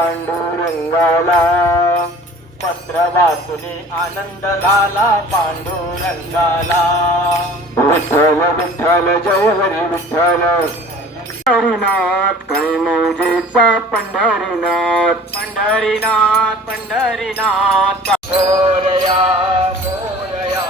पांडुरंगाला पत्र वाचुले आनंद झाला पांडुरंगाला। विठ्ठल विठ्ठल जय हरी विठ्ठल हरिनाथ कैमोजेचा पंढरीनाथ पंढरीनाथ पंढरीनाथ। मोरया मोरया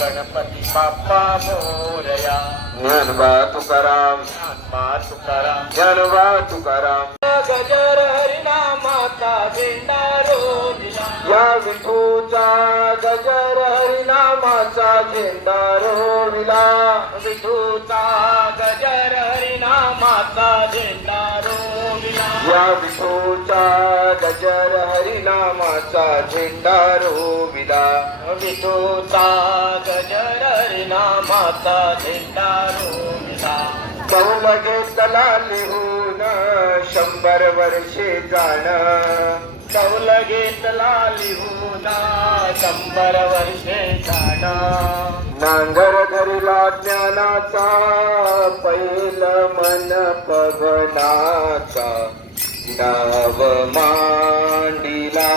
गणपती बाप्पा मोरया। ज्ञानोबा तुकाराम ज्ञानोबा तुकाराम ज्ञानोबा तुकाराम। गजर हरिनामाचा झेंडा रोविला या विठूचा गजर हरिनामाचा झेंडा रोविला। विठूचा गजर हरिनामाचा झेंडा रोविला या विठूचा गजर हरिनामाचा झेंडा रोविला। विठूचा गजर हरिनामाचा झेंडा रोविला। कौल घेतला लिहून 100 वर्षे जाण। कौल घेतला लिहून 100 वर्षे जाण। नांगर धरिला ज्ञानाचा पैल मन पवनाचा डाव मांडिला।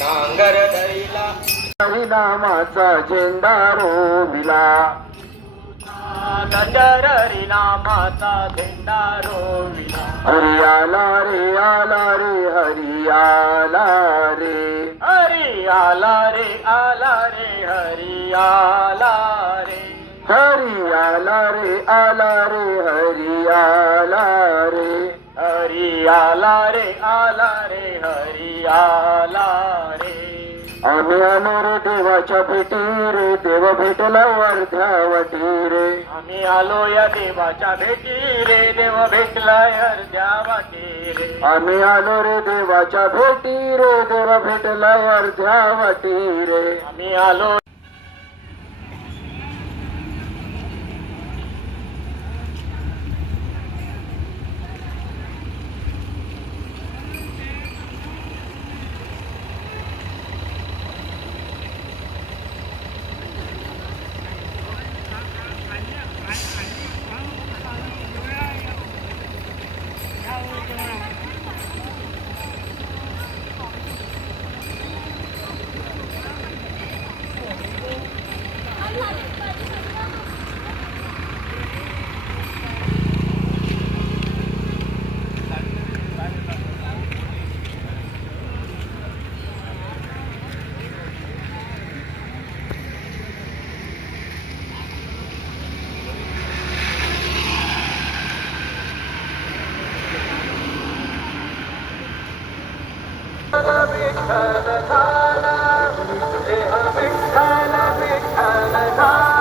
नांगर धरिला हरिनामाचा झेंडा रोविला। गजर हरिनामाचा झेंडा रोविला। हरी आला रे आला रे हरी आला रे हरी आला रे आला रे हरी आला रे हरी आला रे आला रे हरी आला रे हरी आला रे आला रे हरी आला रे। आम्ही आलो रे देवाच्या भेटी रे देव भेटला अर्ध्यावाटी रे। आम्ही आलो या देवाच्या भेटी रे देव भेटला अर्ध्यावाटी रे। आम्ही आलो रे देवाच्या भेटी रे देव भेटला अर्ध्यावाटी रे। आम्ही आलो विठ्ठल झाला देह विठ्ठल विठ्ठल झाला।